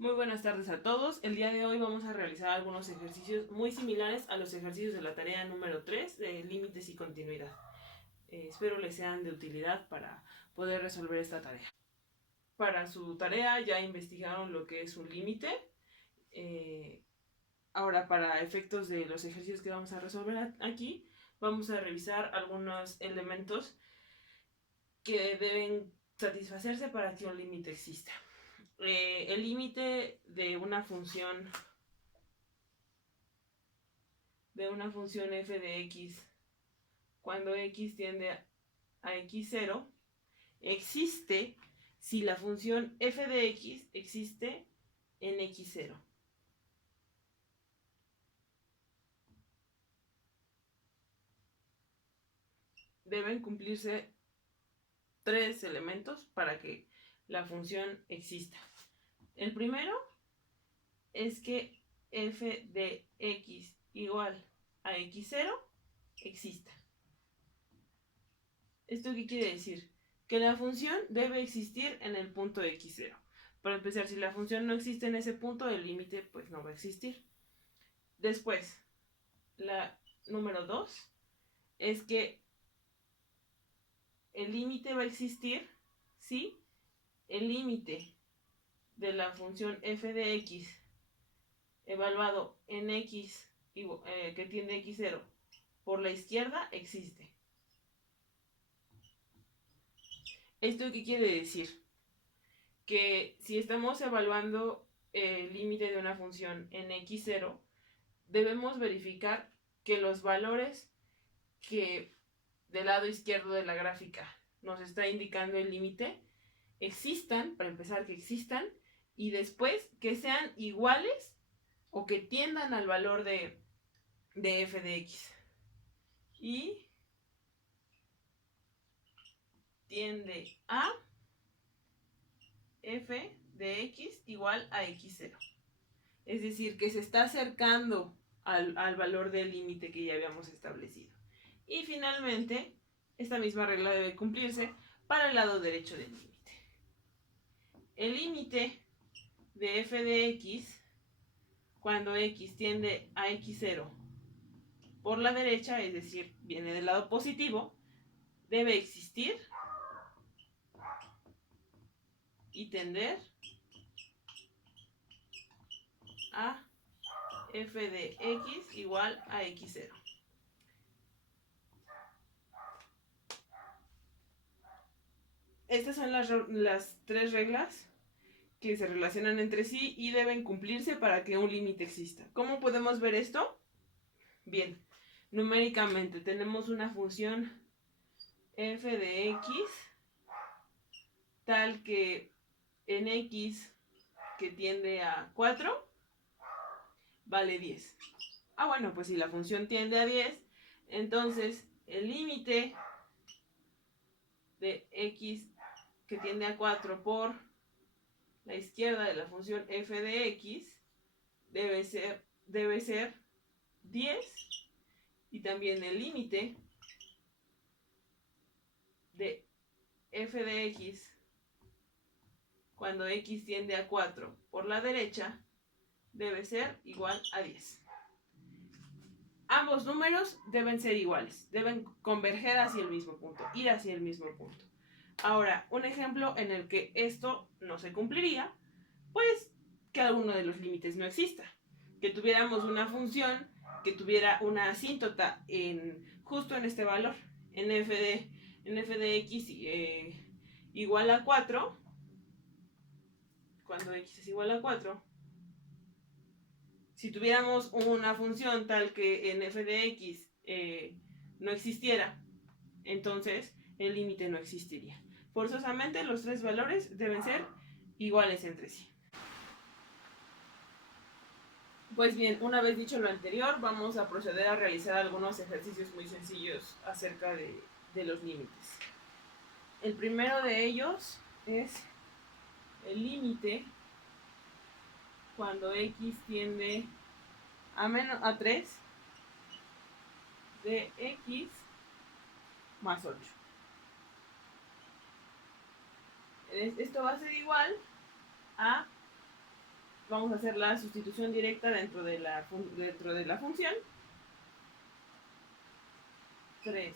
Muy buenas tardes a todos. El día de hoy vamos a realizar algunos ejercicios muy similares a los ejercicios de la tarea número 3 de límites y continuidad. Espero les sean de utilidad para poder resolver esta tarea. Para su tarea ya investigaron lo que es un límite. Ahora, para efectos de los ejercicios que vamos a resolver aquí, vamos a revisar algunos elementos que deben satisfacerse para que un límite exista. El límite de una función f de x cuando x tiende a x0 existe si la función f de x existe en x0. Deben cumplirse tres elementos para que la función exista. El primero es que f de x igual a x0 exista. ¿Esto qué quiere decir? Que la función debe existir en el punto x0. Para empezar, si la función no existe en ese punto, el límite pues no va a existir. Después, la número 2 es que el límite va a existir si el límite de la función f de x evaluado en x que tiende a x0 por la izquierda existe. ¿Esto qué quiere decir? Que si estamos evaluando el límite de una función en x0, debemos verificar que los valores que del lado izquierdo de la gráfica nos está indicando el límite existan, para empezar que existan, y después que sean iguales o que tiendan al valor de f de x. Y tiende a f de x igual a x0. Es decir, que se está acercando al valor del límite que ya habíamos establecido. Y finalmente, esta misma regla debe cumplirse para el lado derecho del límite. El límite de f de x, cuando x tiende a x0 por la derecha, es decir, viene del lado positivo, debe existir y tender a f de x igual a x0. Estas son las tres reglas que se relacionan entre sí y deben cumplirse para que un límite exista. ¿Cómo podemos ver esto? Bien, numéricamente tenemos una función f de x tal que en x que tiende a 4 vale 10. Bueno, pues si la función tiende a 10, entonces el límite de x que tiende a 4 por la izquierda de la función f de x debe ser 10, y también el límite de f de x cuando x tiende a 4 por la derecha debe ser igual a 10. Ambos números deben ser iguales, deben converger hacia el mismo punto, ir hacia el mismo punto. Ahora, un ejemplo en el que esto no se cumpliría, pues que alguno de los límites no exista. Que tuviéramos una función que tuviera una asíntota justo en este valor, en f de x igual a 4, cuando x es igual a 4. Si tuviéramos una función tal que en f de x no existiera, entonces el límite no existiría. Forzosamente los tres valores deben ser iguales entre sí. Pues bien, una vez dicho lo anterior, vamos a proceder a realizar algunos ejercicios muy sencillos acerca de los límites. El primero de ellos es el límite cuando x tiende a 3 de x más 8. Esto va a ser igual a vamos a hacer la sustitución directa dentro de la función. 3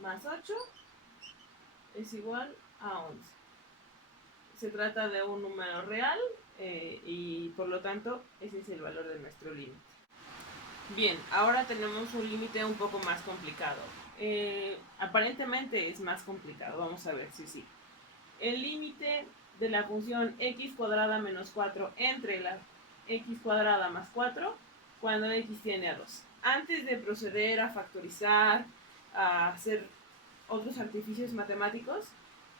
más 8 es igual a 11. Se trata de un número real y por lo tanto ese es el valor de nuestro límite. Bien, ahora tenemos un límite un poco más complicado. Aparentemente es más complicado, vamos a ver si sí. El límite de la función x cuadrada menos 4 entre la x cuadrada más 4 cuando x tiende a 2. Antes de proceder a factorizar, a hacer otros artificios matemáticos,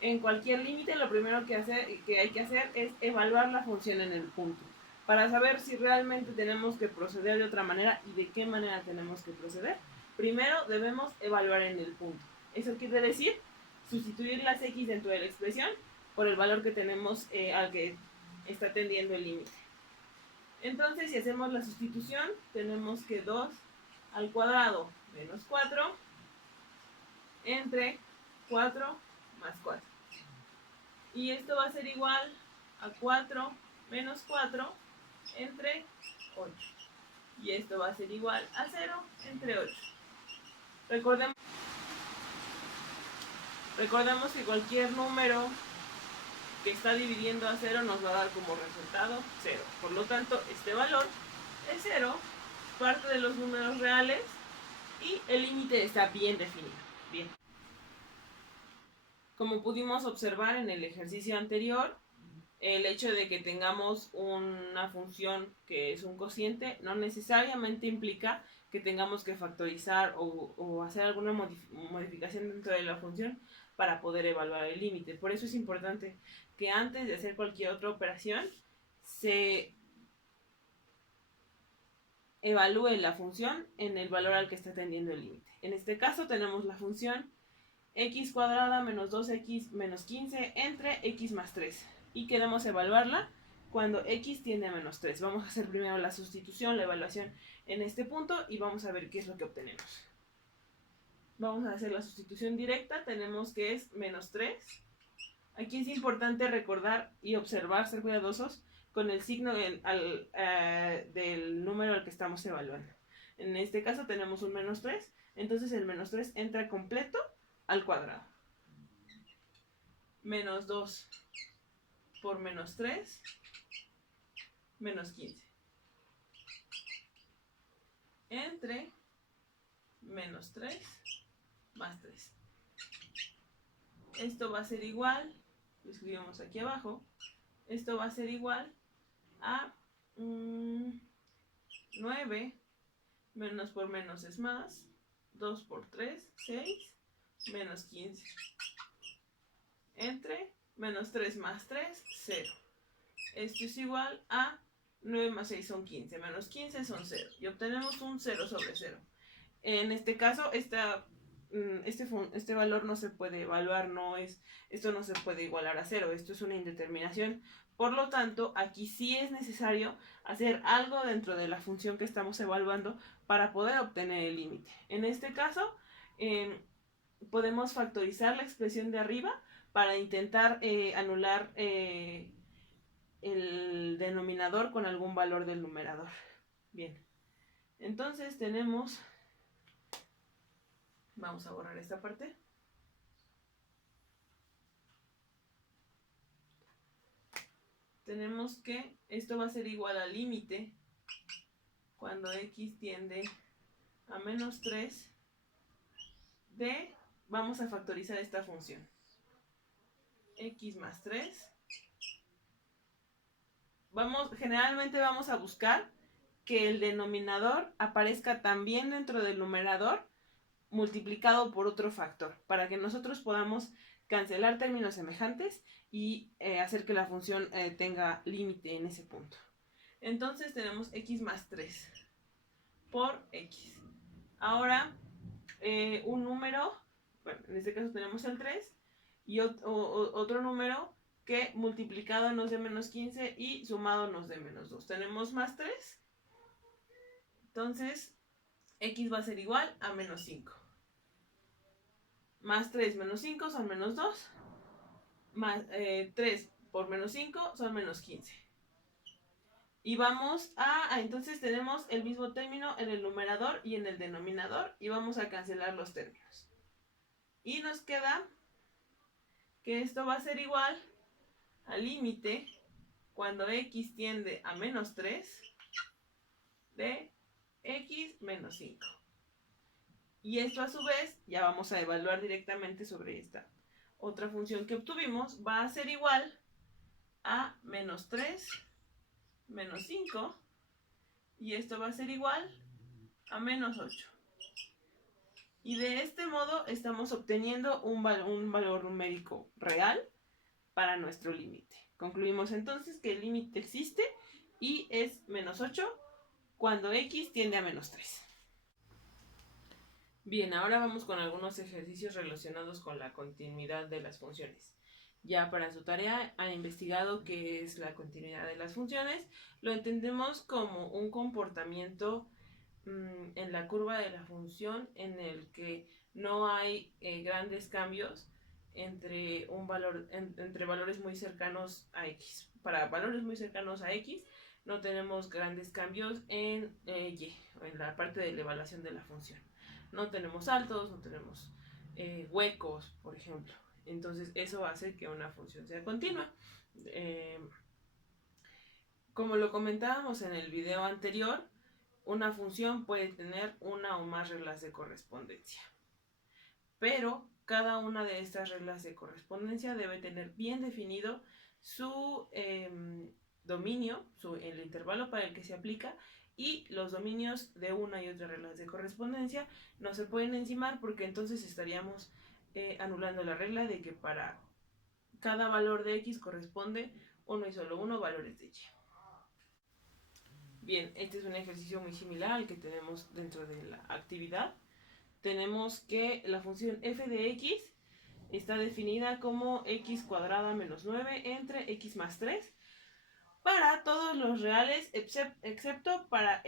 en cualquier límite lo primero que hay que hacer es evaluar la función en el punto, para saber si realmente tenemos que proceder de otra manera y de qué manera tenemos que proceder. Primero debemos evaluar en el punto. Eso quiere decir sustituir las x dentro de la expresión por el valor que tenemos al que está tendiendo el límite. Entonces, si hacemos la sustitución, tenemos que 2 al cuadrado menos 4 entre 4 más 4. Y esto va a ser igual a 4 menos 4 entre 8. Y esto va a ser igual a 0 entre 8. Recordemos que cualquier número que está dividiendo a 0 nos va a dar como resultado 0. Por lo tanto, este valor es 0, parte de los números reales y el límite está bien definido. Bien. Como pudimos observar en el ejercicio anterior, el hecho de que tengamos una función que es un cociente no necesariamente implica que tengamos que factorizar o hacer alguna modificación dentro de la función para poder evaluar el límite. Por eso es importante que antes de hacer cualquier otra operación se evalúe la función en el valor al que está tendiendo el límite. En este caso tenemos la función x cuadrada menos 2x menos 15 entre x más 3 y queremos evaluarla cuando x tiende a menos 3. Vamos a hacer primero la sustitución, la evaluación en este punto y vamos a ver qué es lo que obtenemos. Vamos a hacer la sustitución directa, tenemos que es menos 3. Aquí es importante recordar y observar, ser cuidadosos con el signo del número al que estamos evaluando. En este caso tenemos un menos 3, entonces el menos 3 entra completo al cuadrado. Menos 2 por menos 3, menos 15. Entre menos 3 más 3. Esto va a ser igual, lo escribimos aquí abajo, esto va a ser igual a 9, menos por menos es más, 2 por 3, 6, menos 15. Entre menos 3 más 3, 0. Esto es igual a 9 más 6 son 15, menos 15 son 0. Y obtenemos un 0 sobre 0. En este caso, este valor no se puede evaluar, esto no se puede igualar a 0, esto es una indeterminación. Por lo tanto, aquí sí es necesario hacer algo dentro de la función que estamos evaluando para poder obtener el límite. En este caso, podemos factorizar la expresión de arriba para intentar anular el denominador con algún valor del numerador. Bien, entonces tenemos, vamos a borrar esta parte. Tenemos que esto va a ser igual al límite cuando x tiende a menos 3 de, vamos a factorizar esta función, x más 3. Generalmente vamos a buscar que el denominador aparezca también dentro del numerador multiplicado por otro factor, para que nosotros podamos cancelar términos semejantes y hacer que la función tenga límite en ese punto. Entonces tenemos x más 3 por x. Ahora, un número, bueno, en este caso tenemos el 3, y otro número que multiplicado nos dé menos 15 y sumado nos dé menos 2. Tenemos más 3, entonces x va a ser igual a menos 5. Más 3 menos 5 son menos 2. Más 3 por menos 5 son menos 15. Y entonces tenemos el mismo término en el numerador y en el denominador y vamos a cancelar los términos. Y nos queda que esto va a ser igual al límite cuando x tiende a menos 3 de x menos 5. Y esto a su vez ya vamos a evaluar directamente sobre esta otra función que obtuvimos. Va a ser igual a menos 3 menos 5 y esto va a ser igual a menos 8. Y de este modo estamos obteniendo un valor numérico real para nuestro límite. Concluimos entonces que el límite existe y es menos 8 cuando x tiende a menos 3. Bien, ahora vamos con algunos ejercicios relacionados con la continuidad de las funciones. Ya para su tarea han investigado qué es la continuidad de las funciones. Lo entendemos como un comportamiento en la curva de la función en el que no hay grandes cambios entre entre valores muy cercanos a x. Para valores muy cercanos a x no tenemos grandes cambios en y, en la parte de la evaluación de la función. No tenemos saltos, no tenemos huecos, por ejemplo. Entonces eso hace que una función sea continua. Como lo comentábamos en el video anterior, una función puede tener una o más reglas de correspondencia. Pero cada una de estas reglas de correspondencia debe tener bien definido su dominio, el intervalo para el que se aplica, y los dominios de una y otra reglas de correspondencia no se pueden encimar porque entonces estaríamos anulando la regla de que para cada valor de x corresponde uno y solo uno valores de y. Bien, este es un ejercicio muy similar al que tenemos dentro de la actividad. Tenemos que la función f de x está definida como x cuadrada menos 9 entre x más 3 para todos los reales excepto para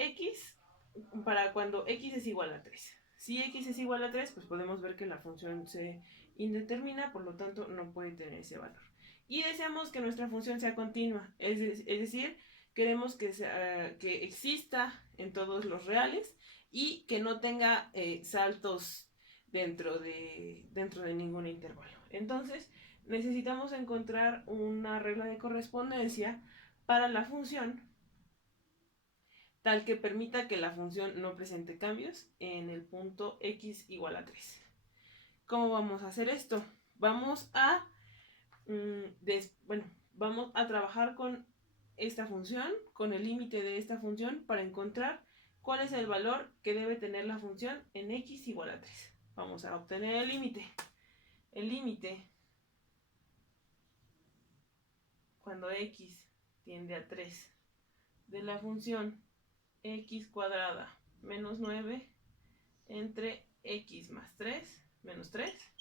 cuando x es igual a 3. Si x es igual a 3, pues podemos ver que la función se indetermina, por lo tanto no puede tener ese valor. Y deseamos que nuestra función sea continua, es decir, queremos que exista en todos los reales y que no tenga saltos dentro de ningún intervalo. Entonces, necesitamos encontrar una regla de correspondencia para la función tal que permita que la función no presente cambios en el punto x igual a 3. ¿Cómo vamos a hacer esto? Vamos a trabajar con esta función, con el límite de esta función para encontrar cuál es el valor que debe tener la función en x igual a 3. Vamos a obtener el límite. El límite cuando x tiende a 3 de la función x cuadrada menos 9 entre x más 3 menos 3.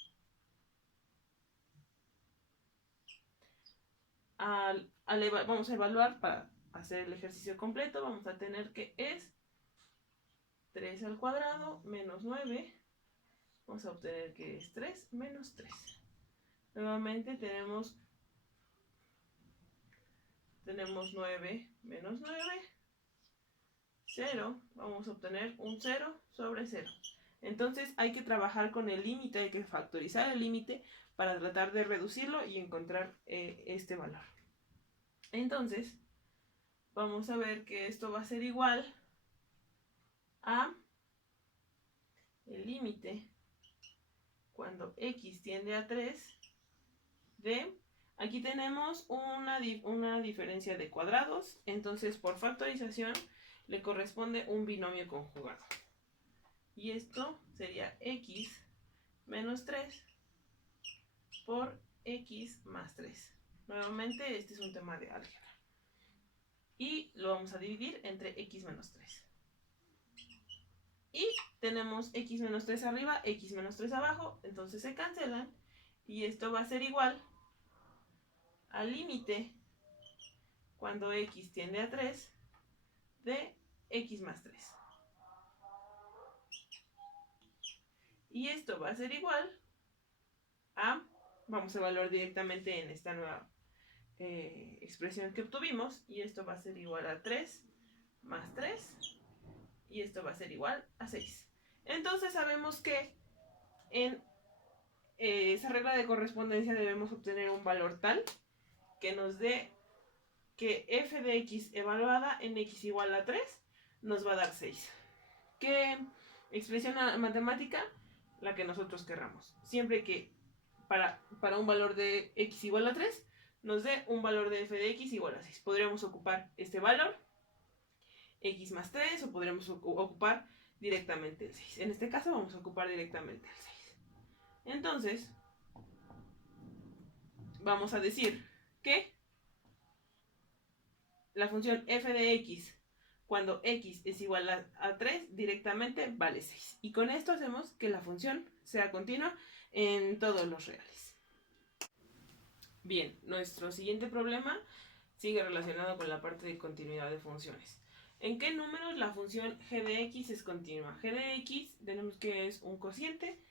Vamos a evaluar para hacer el ejercicio completo. Vamos a tener que es 3 al cuadrado menos 9. Vamos a obtener que es 3 menos 3. Nuevamente tenemos 9 menos 9. 0. Vamos a obtener un 0 sobre 0. Entonces hay que trabajar con el límite, hay que factorizar el límite para tratar de reducirlo y encontrar este valor. Entonces, vamos a ver que esto va a ser igual a el límite cuando x tiende a 3 de... Aquí tenemos una diferencia de cuadrados, entonces por factorización le corresponde un binomio conjugado. Y esto sería x menos 3 por x más 3. Nuevamente, este es un tema de álgebra. Y lo vamos a dividir entre x menos 3. Y tenemos x menos 3 arriba, x menos 3 abajo, entonces se cancelan. Y esto va a ser igual al límite cuando x tiende a 3 de x más 3. Y esto va a ser igual a, vamos a evaluar directamente en esta nueva expresión que obtuvimos, y esto va a ser igual a 3 más 3, y esto va a ser igual a 6. Entonces sabemos que en esa regla de correspondencia debemos obtener un valor tal que nos dé que f de x evaluada en x igual a 3 nos va a dar 6. ¿Qué expresión matemática? La que nosotros querramos. Siempre que para un valor de x igual a 3 nos dé un valor de f de x igual a 6. Podríamos ocupar este valor, x más 3, o podríamos ocupar directamente el 6. En este caso vamos a ocupar directamente el 6. Entonces, vamos a decir que la función f de x, cuando x es igual a 3, directamente vale 6. Y con esto hacemos que la función sea continua en todos los reales. Bien, nuestro siguiente problema sigue relacionado con la parte de continuidad de funciones. ¿En qué números la función g de x es continua? G de x tenemos que es un cociente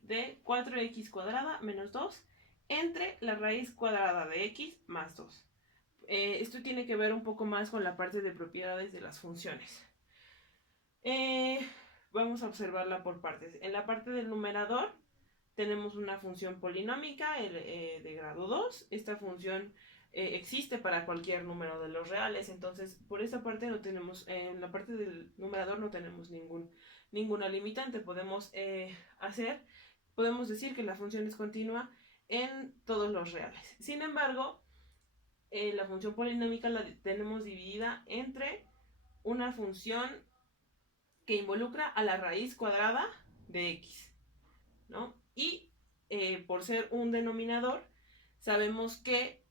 de 4x cuadrada menos 2 entre la raíz cuadrada de x más 2. Esto tiene que ver un poco más con la parte de propiedades de las funciones. Vamos a observarla por partes. En la parte del numerador tenemos una función polinómica de grado 2. Esta función existe para cualquier número de los reales, entonces por esta parte no tenemos, en la parte del numerador no tenemos ninguna limitante. Podemos decir que la función es continua en todos los reales. Sin embargo, la función polinómica la tenemos dividida entre una función que involucra a la raíz cuadrada de x, ¿no? Y por ser un denominador, sabemos que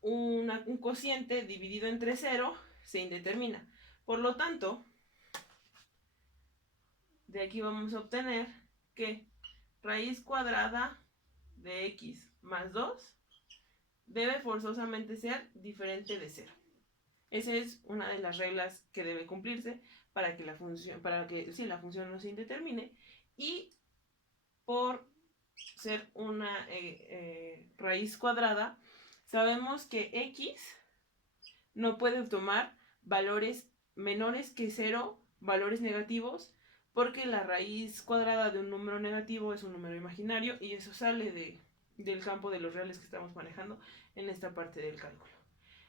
un cociente dividido entre 0 se indetermina. Por lo tanto, de aquí vamos a obtener que raíz cuadrada de x más 2 debe forzosamente ser diferente de 0. Esa es una de las reglas que debe cumplirse para que la función no se indetermine. Y por ser una raíz cuadrada, sabemos que x no puede tomar valores menores que 0, valores negativos, porque la raíz cuadrada de un número negativo es un número imaginario, y eso sale del campo de los reales que estamos manejando en esta parte del cálculo.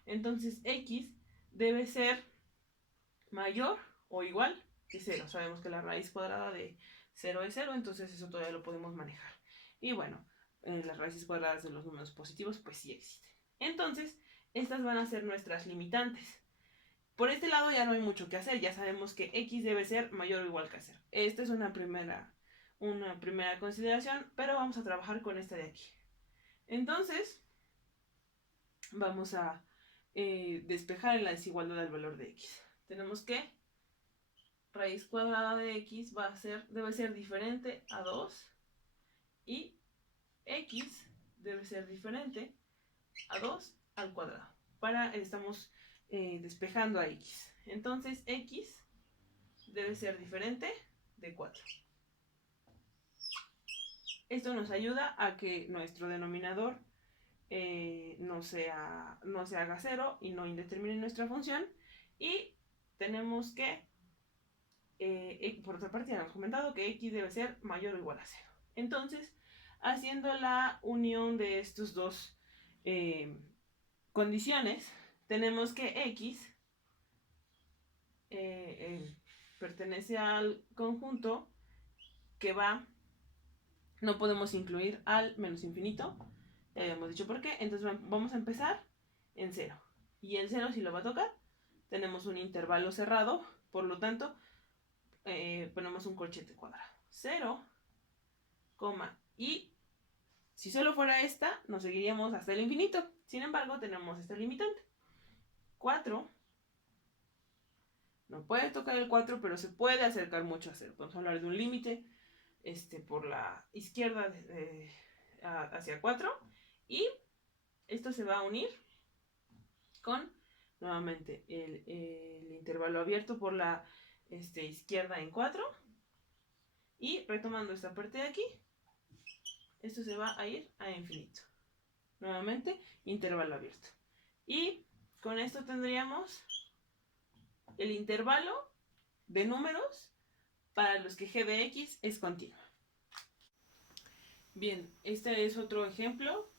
Entonces x debe ser mayor o igual que 0. Sabemos que la raíz cuadrada de 0 es 0, entonces eso todavía lo podemos manejar. Y bueno, las raíces cuadradas de los números positivos pues sí existen. Entonces, estas van a ser nuestras limitantes. Por este lado ya no hay mucho que hacer, ya sabemos que x debe ser mayor o igual que 0. Esta es una primera consideración, pero vamos a trabajar con esta de aquí. Entonces, vamos a despejar en la desigualdad del valor de x. Tenemos que raíz cuadrada de x debe ser diferente a 2, y x debe ser diferente a 2 al cuadrado. Estamos despejando a x. Entonces x debe ser diferente de 4. Esto nos ayuda a que nuestro denominador no se haga 0 y no indetermine nuestra función. Y tenemos que, por otra parte, ya hemos comentado que x debe ser mayor o igual a 0. Entonces, haciendo la unión de estos dos condiciones, tenemos que x pertenece al conjunto que no podemos incluir al menos infinito. Ya habíamos dicho por qué. Entonces vamos a empezar en 0. Y el 0 si lo va a tocar, tenemos un intervalo cerrado, por lo tanto, ponemos un corchete cuadrado. 0, y si solo fuera esta, nos seguiríamos hasta el infinito. Sin embargo, tenemos esta limitante. 4. No puede tocar el 4, pero se puede acercar mucho a 0. Podemos hablar de un límite por la izquierda hacia 4. Y esto se va a unir con, nuevamente, el intervalo abierto por la izquierda en 4. Y retomando esta parte de aquí, esto se va a ir a infinito. Nuevamente, intervalo abierto. Y con esto tendríamos el intervalo de números para los que g de x es continua. Bien, este es otro ejemplo.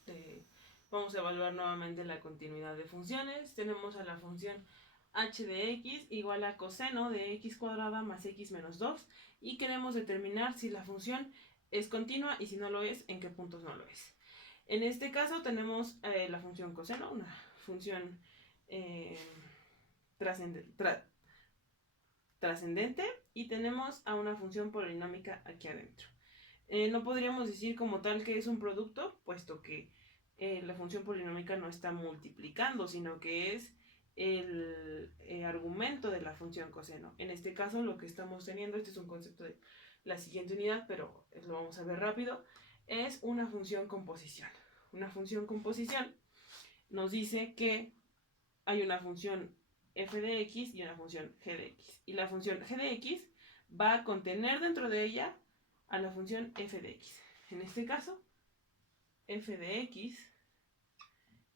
Vamos a evaluar nuevamente la continuidad de funciones. Tenemos a la función h de x igual a coseno de x cuadrada más x menos 2 y queremos determinar si la función es continua y si no lo es, en qué puntos no lo es. En este caso tenemos la función coseno, una función trascendente, y tenemos a una función polinómica aquí adentro. No podríamos decir como tal que es un producto, puesto que la función polinómica no está multiplicando, sino que es el argumento de la función coseno. En este caso lo que estamos teniendo, este es un concepto de la siguiente unidad, pero lo vamos a ver rápido, es una función composición. Una función composición nos dice que hay una función f de x y una función g de x. Y la función g de x va a contener dentro de ella a la función f de x. En este caso, f de x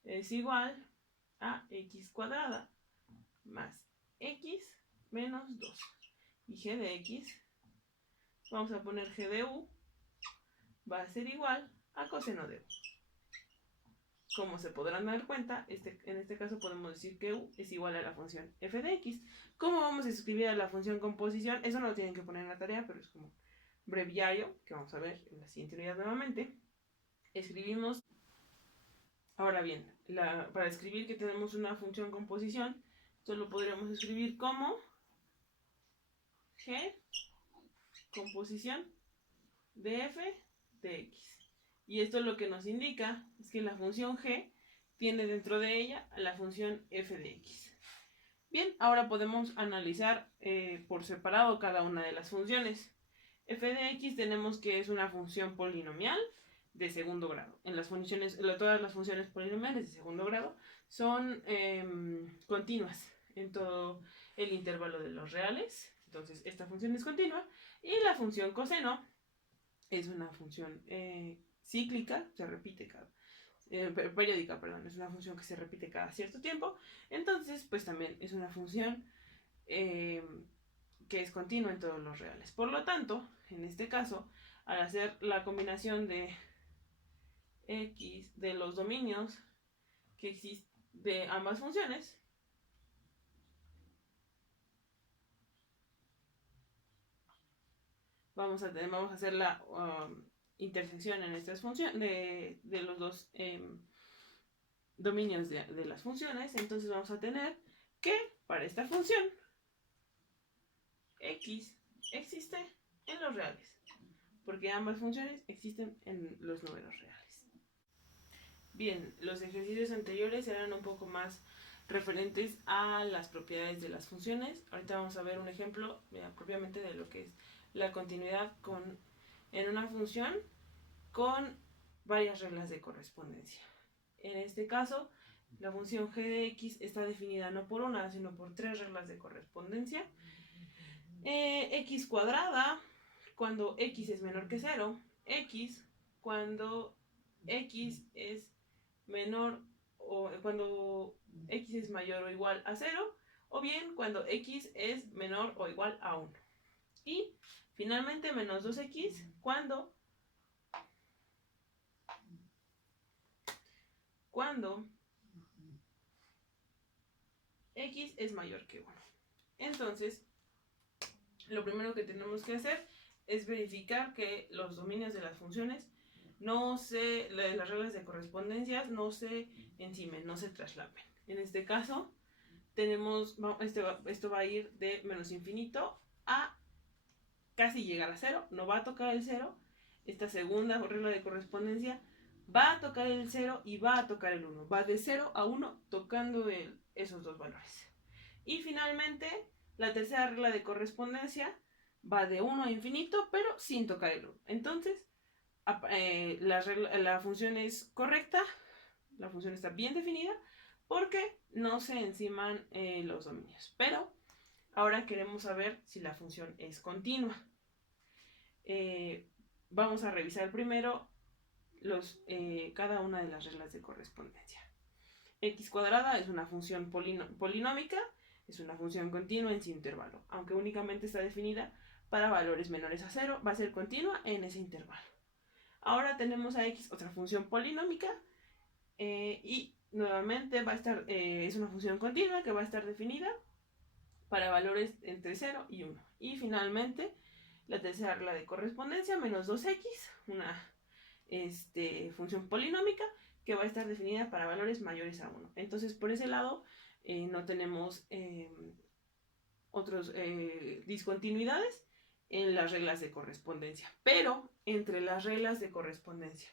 es igual a x cuadrada más x menos 2. Y g de x, vamos a poner g de u, va a ser igual a coseno de u. Como se podrán dar cuenta, en este caso podemos decir que u es igual a la función f de x. ¿Cómo vamos a escribir a la función composición? Eso no lo tienen que poner en la tarea, pero es como breviario, que vamos a ver en la siguiente unidad nuevamente. Escribimos, ahora bien, para escribir que tenemos una función composición, solo podríamos escribir como g composición de f de x. Y esto lo que nos indica es que la función g tiene dentro de ella a la función f de x. Bien, ahora podemos analizar por separado cada una de las funciones. F de x tenemos que es una función polinomial de segundo grado. Todas las funciones polinomiales de segundo grado son continuas en todo el intervalo de los reales. Entonces esta función es continua. Y la función coseno es una función cíclica, se repite periódica, perdón, es una función que se repite cada cierto tiempo. Entonces pues también es una función que es continua en todos los reales. Por lo tanto, en este caso, al hacer la combinación de x de los dominios que existen de ambas funciones, vamos a hacer la intersección en estas funciones de los dos dominios de las funciones. Entonces vamos a tener que para esta función x existe en los reales, porque ambas funciones existen en los números reales. Bien, los ejercicios anteriores eran un poco más referentes a las propiedades de las funciones. Ahorita vamos a ver un ejemplo propiamente de lo que es la continuidad en una función con varias reglas de correspondencia. En este caso, la función g de x está definida no por una, sino por 3 reglas de correspondencia. X cuadrada cuando x es menor que 0, x cuando x es menor o cuando x es mayor o igual a 0, o bien cuando x es menor o igual a 1. Y finalmente menos 2x cuando x es mayor que 1. Entonces, lo primero que tenemos que hacer es verificar que los dominios de las funciones las reglas de correspondencia no se encimen, no se traslapen. En este caso, esto va a ir de menos infinito a casi llegar a 0, no va a tocar el 0. Esta segunda regla de correspondencia va a tocar el 0 y va a tocar el 1. Va de 0 a 1 tocando esos dos valores. Y finalmente, la tercera regla de correspondencia va de 1 a infinito, pero sin tocar el 1. Entonces, la función es correcta, la función está bien definida, porque no se enciman los dominios. Pero ahora queremos saber si la función es continua. Vamos a revisar primero cada una de las reglas de correspondencia. X cuadrada es una función polinómica, es una función continua en su intervalo, aunque únicamente está definida para valores menores a 0, va a ser continua en ese intervalo. Ahora tenemos a X, otra función polinómica, y nuevamente va a estar, es una función continua que va a estar definida para valores entre 0 y 1. Y finalmente, la tercera regla de correspondencia, menos 2x, una función polinómica que va a estar definida para valores mayores a 1. Entonces, por ese lado, no tenemos otras discontinuidades en las reglas de correspondencia. Pero entre las reglas de correspondencia,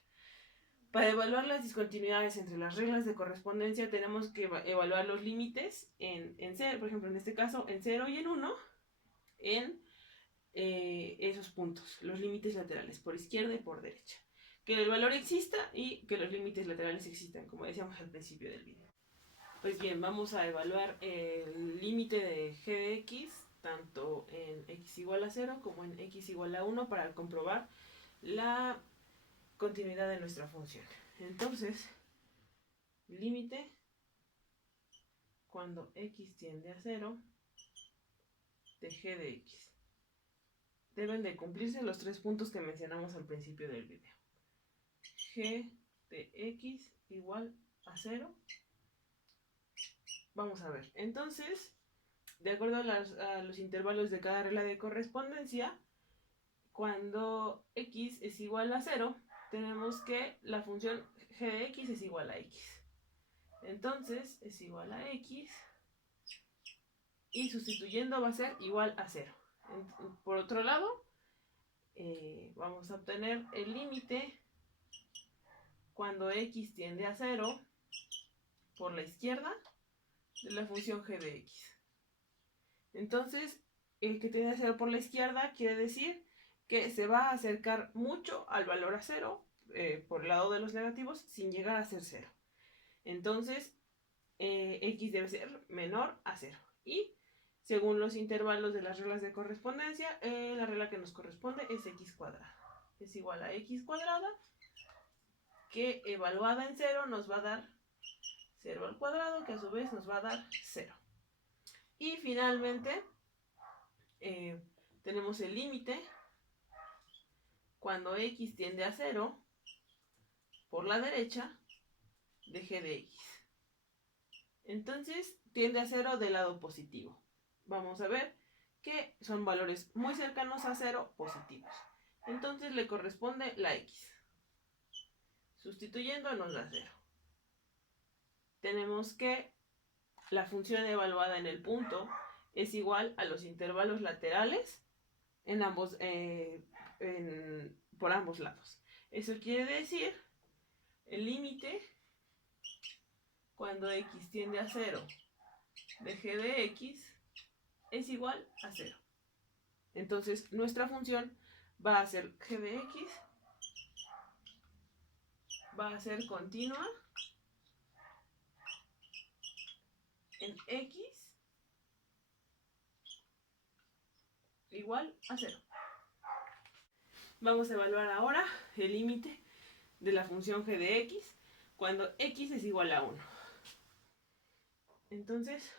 para evaluar las discontinuidades entre las reglas de correspondencia, tenemos que evaluar los límites en 0, por ejemplo, en este caso, en 0 y en 1, en esos puntos, los límites laterales, por izquierda y por derecha. Que el valor exista y que los límites laterales existan, como decíamos al principio del video. Pues bien, vamos a evaluar el límite de g de x, tanto en x igual a 0 como en x igual a 1, para comprobar la continuidad de nuestra función. Entonces, límite cuando x tiende a 0 de g de x. Deben de cumplirse los 3 puntos que mencionamos al principio del video. G de x igual a 0. Vamos a ver. Entonces, de acuerdo a los intervalos de cada regla de correspondencia, cuando x es igual a 0, tenemos que la función g de x es igual a x. Entonces, es igual a x y sustituyendo va a ser igual a 0. Por otro lado, vamos a obtener el límite cuando x tiende a 0 por la izquierda de la función g de x. Entonces, el que tiende a 0 por la izquierda quiere decir que se va a acercar mucho al valor a 0 por el lado de los negativos sin llegar a ser 0. Entonces, x debe ser menor a 0. Y según los intervalos de las reglas de correspondencia, la regla que nos corresponde es x cuadrada. Es igual a x cuadrada, que evaluada en 0 nos va a dar 0 al cuadrado, que a su vez nos va a dar 0. Y finalmente, tenemos el límite cuando x tiende a 0 por la derecha de g de x. Entonces, tiende a 0 del lado positivo. Vamos a ver que son valores muy cercanos a 0 positivos. Entonces, le corresponde la x. Sustituyendo nos da 0. Tenemos que la función evaluada en el punto es igual a los intervalos laterales en ambos, por ambos lados. Eso quiere decir el límite cuando x tiende a 0 de g de x es igual a 0. Entonces, nuestra función va a ser g de x, va a ser continua en x igual a 0. Vamos a evaluar ahora el límite de la función g de x cuando x es igual a 1. Entonces,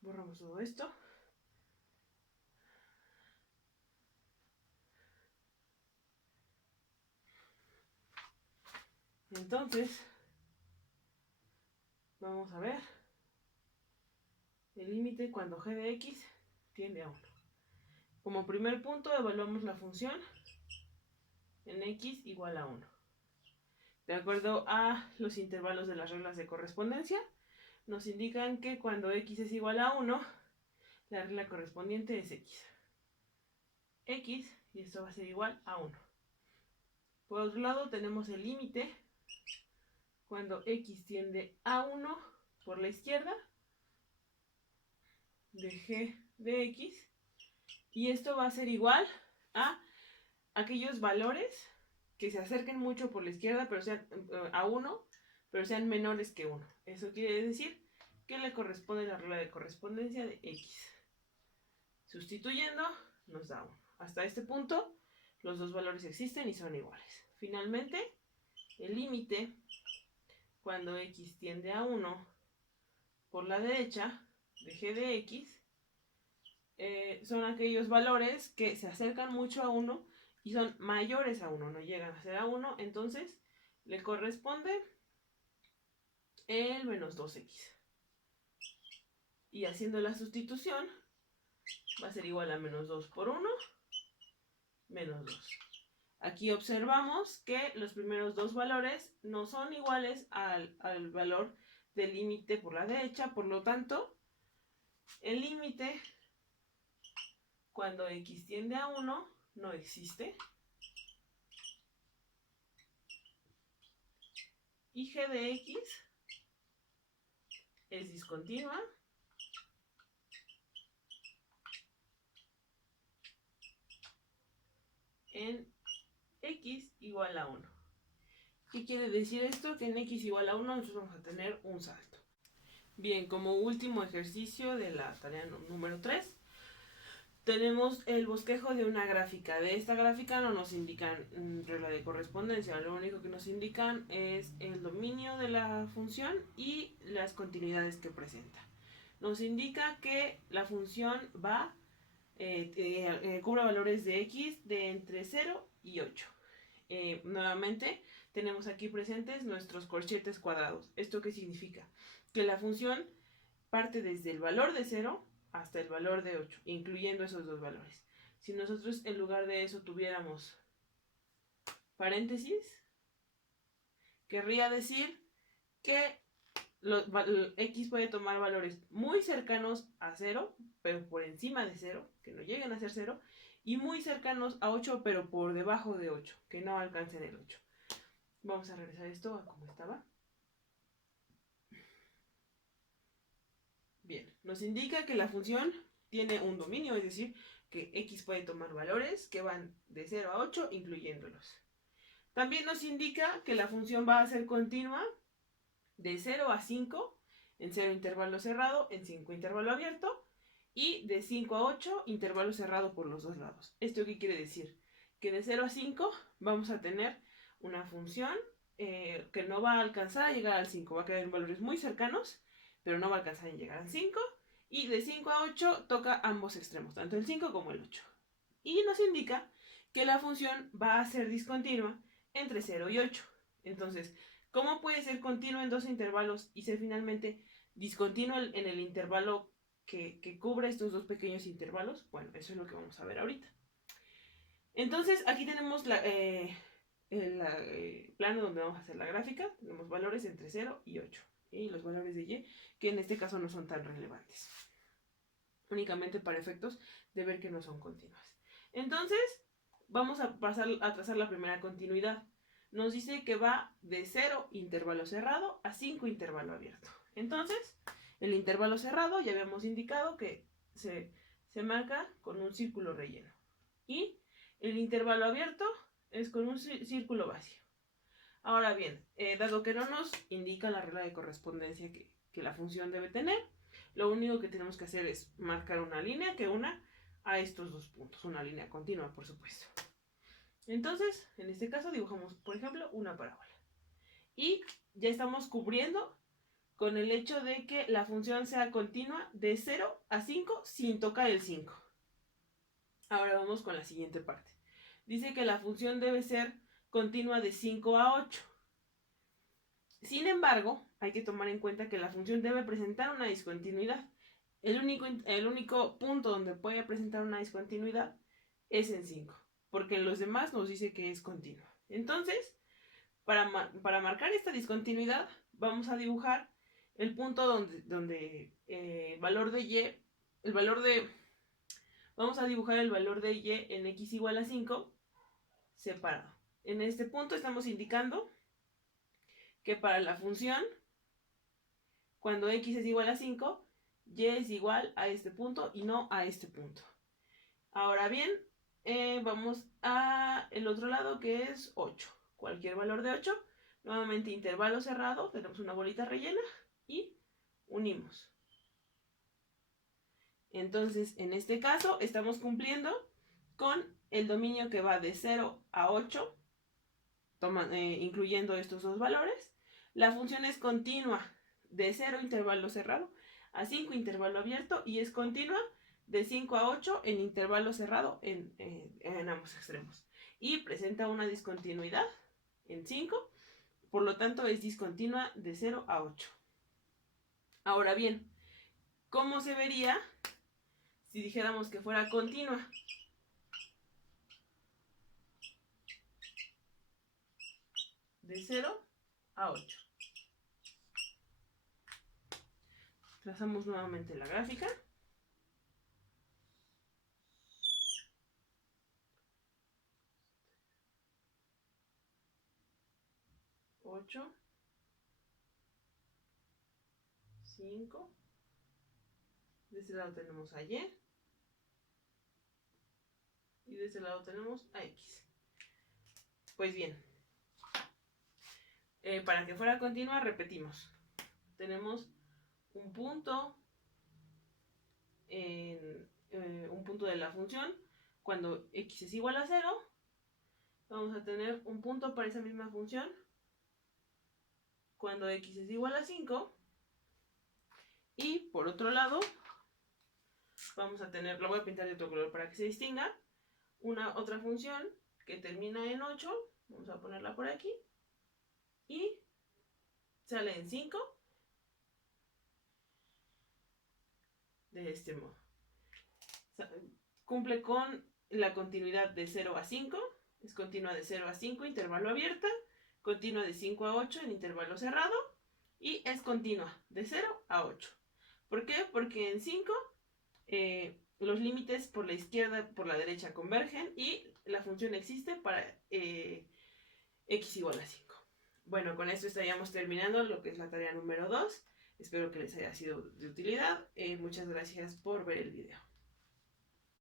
borramos todo esto. Entonces, vamos a ver el límite cuando g de x tiende a 1. Como primer punto, evaluamos la función en x igual a 1. De acuerdo a los intervalos de las reglas de correspondencia, nos indican que cuando x es igual a 1, la regla correspondiente es x. X, y esto va a ser igual a 1. Por otro lado, tenemos el límite cuando x tiende a 1 por la izquierda de g de x, y esto va a ser igual a aquellos valores que se acerquen mucho por la izquierda, pero sean a 1, pero sean menores que 1. Eso quiere decir que le corresponde la regla de correspondencia de x. Sustituyendo, nos da 1. Hasta este punto, los dos valores existen y son iguales. Finalmente, el límite cuando x tiende a 1 por la derecha de g de x son aquellos valores que se acercan mucho a 1 y son mayores a 1, no llegan a ser a 1, entonces le corresponde el menos 2x. Y haciendo la sustitución, va a ser igual a menos 2 por 1, menos 2. Aquí observamos que los primeros dos valores no son iguales al valor del límite por la derecha, por lo tanto, el límite cuando x tiende a 1 no existe. Y g de x es discontinua en x igual a 1. ¿Qué quiere decir esto? Que en x igual a 1 nosotros vamos a tener un salto. Bien, como último ejercicio de la tarea número 3, tenemos el bosquejo de una gráfica. De esta gráfica no nos indican regla de correspondencia, lo único que nos indican es el dominio de la función y las continuidades que presenta. Nos indica que la función va cubre valores de x de entre 0 y 8. Nuevamente tenemos aquí presentes nuestros corchetes cuadrados. ¿Esto qué significa? Que la función parte desde el valor de 0 hasta el valor de 8, incluyendo esos dos valores. Si nosotros en lugar de eso tuviéramos paréntesis, querría decir que x puede tomar valores muy cercanos a 0, pero por encima de 0, que no lleguen a ser 0, y muy cercanos a 8, pero por debajo de 8, que no alcancen el 8. Vamos a regresar esto a como estaba. Bien, nos indica que la función tiene un dominio, es decir, que x puede tomar valores que van de 0 a 8, incluyéndolos. También nos indica que la función va a ser continua de 0 a 5, en 0 intervalo cerrado, en 5 intervalo abierto, y de 5 a 8 intervalo cerrado por los dos lados. ¿Esto qué quiere decir? Que de 0 a 5 vamos a tener una función que no va a alcanzar a llegar al 5, va a quedar en valores muy cercanos, pero no va a alcanzar a llegar al 5, y de 5 a 8 toca ambos extremos, tanto el 5 como el 8. Y nos indica que la función va a ser discontinua entre 0 y 8. Entonces, ¿cómo puede ser continua en dos intervalos y ser finalmente discontinua en el intervalo que cubre estos dos pequeños intervalos? Bueno, eso es lo que vamos a ver ahorita. Entonces, aquí tenemos el plano donde vamos a hacer la gráfica. Tenemos valores entre 0 y 8. Y los valores de y, que en este caso no son tan relevantes. Únicamente para efectos de ver que no son continuas. Entonces, vamos a pasar a trazar la primera continuidad. Nos dice que va de 0 intervalo cerrado a 5 intervalo abierto. Entonces, el intervalo cerrado ya habíamos indicado que se marca con un círculo relleno. Y el intervalo abierto es con un círculo vacío. Ahora bien, dado que no nos indica la regla de correspondencia que la función debe tener, lo único que tenemos que hacer es marcar una línea que una a estos dos puntos. Una línea continua, por supuesto. Entonces, en este caso dibujamos, por ejemplo, una parábola. Y ya estamos cubriendo con el hecho de que la función sea continua de 0 a 5 sin tocar el 5. Ahora vamos con la siguiente parte. Dice que la función debe ser continua de 5 a 8. Sin embargo, hay que tomar en cuenta que la función debe presentar una discontinuidad. El único punto donde puede presentar una discontinuidad es en 5, porque en los demás nos dice que es continua. Entonces, para marcar esta discontinuidad, vamos a dibujar el punto donde el valor de y, vamos a dibujar el valor de y en x igual a 5 separado. En este punto estamos indicando que para la función, cuando x es igual a 5, y es igual a este punto y no a este punto. Ahora bien, vamos a el otro lado que es 8. Cualquier valor de 8, nuevamente intervalo cerrado, tenemos una bolita rellena y unimos. Entonces, en este caso, estamos cumpliendo con el dominio que va de 0 a 8, incluyendo estos dos valores. La función es continua de 0 intervalo cerrado a 5 intervalo abierto y es continua de 5 a 8 en intervalo cerrado en ambos extremos. Y presenta una discontinuidad en 5, por lo tanto es discontinua de 0 a 8. Ahora bien, ¿cómo se vería si dijéramos que fuera continua? De 0 a 8. Trazamos nuevamente la gráfica. 8, 5. De este lado tenemos a Y. Y de este lado tenemos a X. Pues bien, para que fuera continua, repetimos. Tenemos un punto un punto de la función. Cuando X es igual a 0, vamos a tener un punto para esa misma función cuando X es igual a 5. Y por otro lado, vamos a tener, lo voy a pintar de otro color para que se distinga, una otra función que termina en 8, vamos a ponerla por aquí, y sale en 5 de este modo. Cumple con la continuidad de 0 a 5, es continua de 0 a 5, intervalo abierta, continua de 5 a 8 en intervalo cerrado, y es continua de 0 a 8. ¿Por qué? Porque en 5 los límites por la izquierda, por la derecha convergen y la función existe para x igual a 5. Bueno, con esto estaríamos terminando lo que es la tarea número 2. Espero que les haya sido de utilidad. Muchas gracias por ver el video.